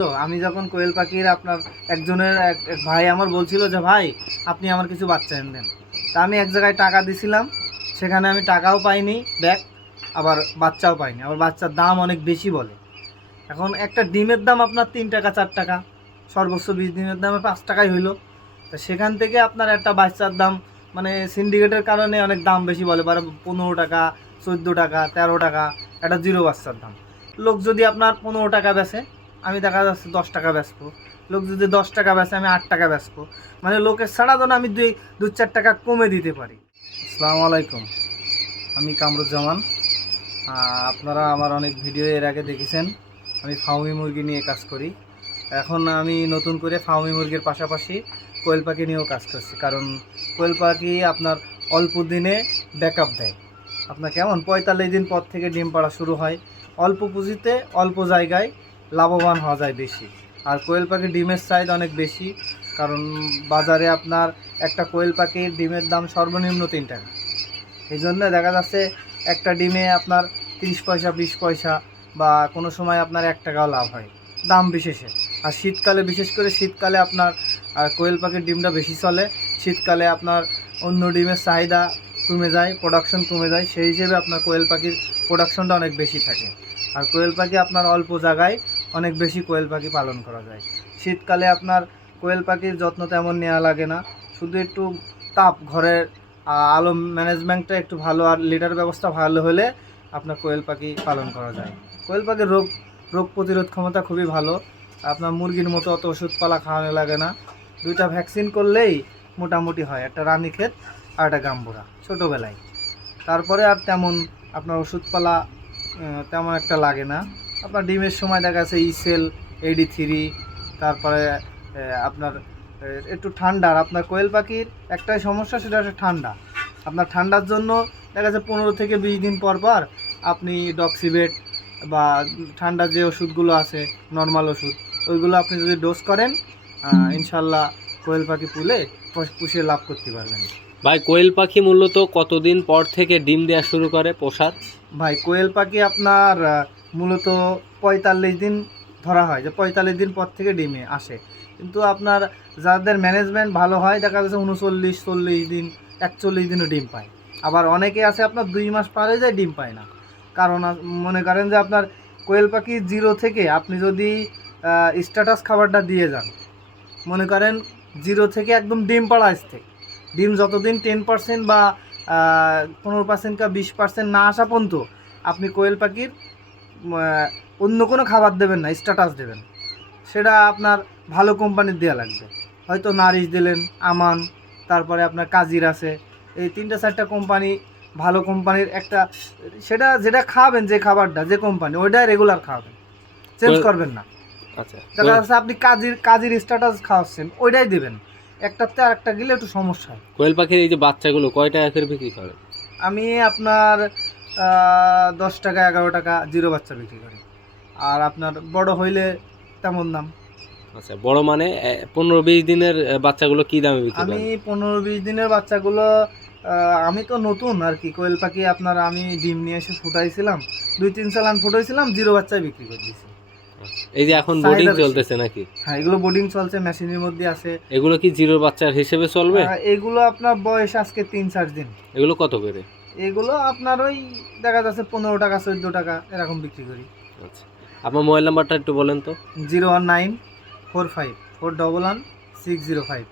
তো আমি যখন কোয়েল পাখির আপনার একজনের এক ভাই আমার বলছিল যে, ভাই, আপনি আমার কিছু বাচ্চা এনে দেন। তা আমি এক জায়গায় টাকা দিছিলাম, সেখানে আমি টাকাও পাইনি ব্যাগ আবার বাচ্চাও পাইনি। আবার বাচ্চার দাম অনেক বেশি বলে। এখন একটা ডিমের দাম আপনার তিন টাকা, চার টাকা, সর্বোচ্চ বিশ ডিমের দামে পাঁচ টাকাই হইল। তা সেখান থেকে আপনার একটা বাচ্চার দাম মানে সিন্ডিকেটের কারণে অনেক দাম বেশি বলে, বারো, পনেরো টাকা, চোদ্দ টাকা, তেরো টাকা, একটা জিরো বাচ্চার দাম। লোক যদি আপনার পনেরো টাকা বেচে আমি দেখা যাচ্ছে দশ টাকা বেচবো লোক যদি দশ টাকা বেচে, আমি আট টাকা বেচবো মানে লোকের ছাড়া যেন আমি দুই, দু চার টাকা কমে দিতে পারি। আসসালামু আলাইকুম। আমি কামরুজ্জামান। আপনারা আমার অনেক ভিডিও এর আগে দেখেছেন। আমি ফাউমি মুরগি নিয়ে কাজ করি। এখন আমি নতুন করে ফাউমি মুরগির পাশাপাশি কোয়েল পাখি নিয়েও কাজ করছি। কারণ কোয়েল পাখি আপনার অল্প দিনে ব্যাকআপ দেয়। আপনার কেমন? পঁয়তাল্লিশ দিন পর থেকে ডিম পাড়া শুরু হয়। অল্প পুঁজিতে অল্প জায়গায় লাভবান হওয়া যায় বেশি। আর কোয়েল পাখির ডিমের সাইজ অনেক বেশি, কারণ বাজারে আপনার একটা কোয়েল পাখির ডিমের দাম সর্বনিম্ন তিন টাকা। এই জন্য দেখা যাচ্ছে একটা ডিমে আপনার তিরিশ পয়সা, বিশ পয়সা বা কোনো সময় আপনার এক টাকাও লাভ হয়, দাম বিশেষে। আর শীতকালে, বিশেষ করে শীতকালে আপনার কোয়েল পাখির ডিমটা বেশি চলে, শীতকালে আপনার অন্য ডিমের চাহিদা কমে যায় প্রোডাকশন কমে যায়, সেই হিসেবে আপনার কোয়েল পাখির প্রোডাকশনটা অনেক বেশি থাকে। আর কোয়েল পাখি আপনার অল্প জায়গায় অনেক বেশি কোয়েল পাখি পালন করা যায়। শীতকালে আপনার কোয়েল পাখির যত্ন তেমন নেওয়া লাগে না। শুধু একটু তাপ ঘরের আলো ম্যানেজমেন্টটা একটু ভালো আর লিটার ব্যবস্থা ভালো হলে আপনার কোয়েল পাখি পালন করা যায়। কোয়েল পাখির রোগ রোগ প্রতিরোধ ক্ষমতা খুবই ভালো। আপনার মুরগির মতো অত ওষুধপালা খাওয়ানো লাগে না। দুইটা ভ্যাকসিন করলেই মোটামুটি হয়, একটা রানীক্ষেত আর একটা গাম্বুরা, ছোটোবেলায়। তারপরে আর তেমন আপনার ওষুধপালা তেমন একটা লাগে না। আপনার ডিমের সময় দেখা যাচ্ছে ইসেল এডি থ্রি তারপরে আপনার একটু ঠান্ডার আপনার কোয়েল পাখির একটাই সমস্যা সেটা হচ্ছে ঠান্ডা। আপনার ঠান্ডার জন্য দেখা যাচ্ছে পনেরো থেকে বিশ দিন পর পর আপনি ডক্সিবেট বা ঠান্ডার যে ওষুধগুলো আছে নর্মাল ওষুধ ওইগুলো আপনি যদি ডোজ করেন ইনশাল্লাহ কোয়েল পাখি পুলে পুষ- পুষিয়ে লাভ করতে পারবেন। ভাই কোয়েল পাখি মূলত কতদিন পর থেকে ডিম দেওয়া শুরু করে পোষার ভাই কোয়েল পাখি আপনার মূলত পঁয়তাল্লিশ দিন ধরা হয়, যে পঁয়তাল্লিশ দিন পর থেকে ডিমে আসে। কিন্তু আপনার যাদের ম্যানেজমেন্ট ভালো হয়, দেখা যাচ্ছে উনচল্লিশ, চল্লিশ দিন, একচল্লিশ দিনও ডিম পায়। আবার অনেকে আছে আপনার দুই মাস পার হয়ে যায় ডিম পায় না। কারণ মনে করেন যে আপনার কোয়েল পাখি জিরো থেকে আপনি যদি স্ট্যাটাস খাবারটা দিয়ে যান, মনে করেন জিরো থেকে একদম ডিম পাড়া আসতে। ডিম যতদিন টেন পার্সেন্ট বা পনেরো পার্সেন্ট বা বিশ পার্সেন্ট না আসা পর্যন্ত আপনি কোয়েল পাখির অন্য কোনো খাবার দেবেন না স্ট্যাটাস দেবেন। সেটা আপনার ভালো কোম্পানির দেওয়া লাগবে। হয়তো নারিশ দিলেন আমান তারপরে আপনার কাজির আছে। এই তিনটা চারটা কোম্পানি ভালো কোম্পানির একটা সেটা যেটা খাবেন যে খাবারটা যে কোম্পানি ওইটাই রেগুলার খাওয়াবেন। চেঞ্জ করবেন না। আচ্ছা দেখা যাচ্ছে আপনি কাজির কাজির স্ট্যাটাস খাওয়াচ্ছেন ওইটাই দেবেন। একটাতে আর একটা গেলে একটু সমস্যা হয়। কোয়েল পাখির এই যে বাচ্চাগুলো কয় টাকা করে বিক্রি করে? আমি আপনার দশ টাকা এগারো টাকা জিরো বাচ্চা বিক্রি করে। আর আপনার বড় হইলে তেমন দাম। আচ্ছা বড় মানে পনেরো বিশ দিনের বাচ্চাগুলো কি দামে বিক্রি আমি পনেরো বিশ দিনের বাচ্চাগুলো আমি তো নতুন আর কি। কোয়েল পাখি আপনার আমি ডিম নিয়ে এসে ফুটাইছিলাম দুই তিন চালান ফুটাইছিলাম জিরো বাচ্চায় বিক্রি করে দিয়েছি। এই যে এখন বোর্ডিং চলতেছে নাকি? হ্যাঁ এগুলো বোর্ডিং চলছে মেশিনের মধ্যে আছে। এগুলো কি জিরো বাচ্চার হিসেবে চলবে? এগুলো আপনার বয়স আজকে তিন চার দিন। এগুলো কত করে? এগুলো আপনার ওই দেখা যাচ্ছে পনেরো টাকা চোদ্দ টাকা এরকম বিক্রি করি। আচ্ছা। আপনার মোবাইল নাম্বারটা একটু বলেন তো। Zero one nine four five four double one six zero five.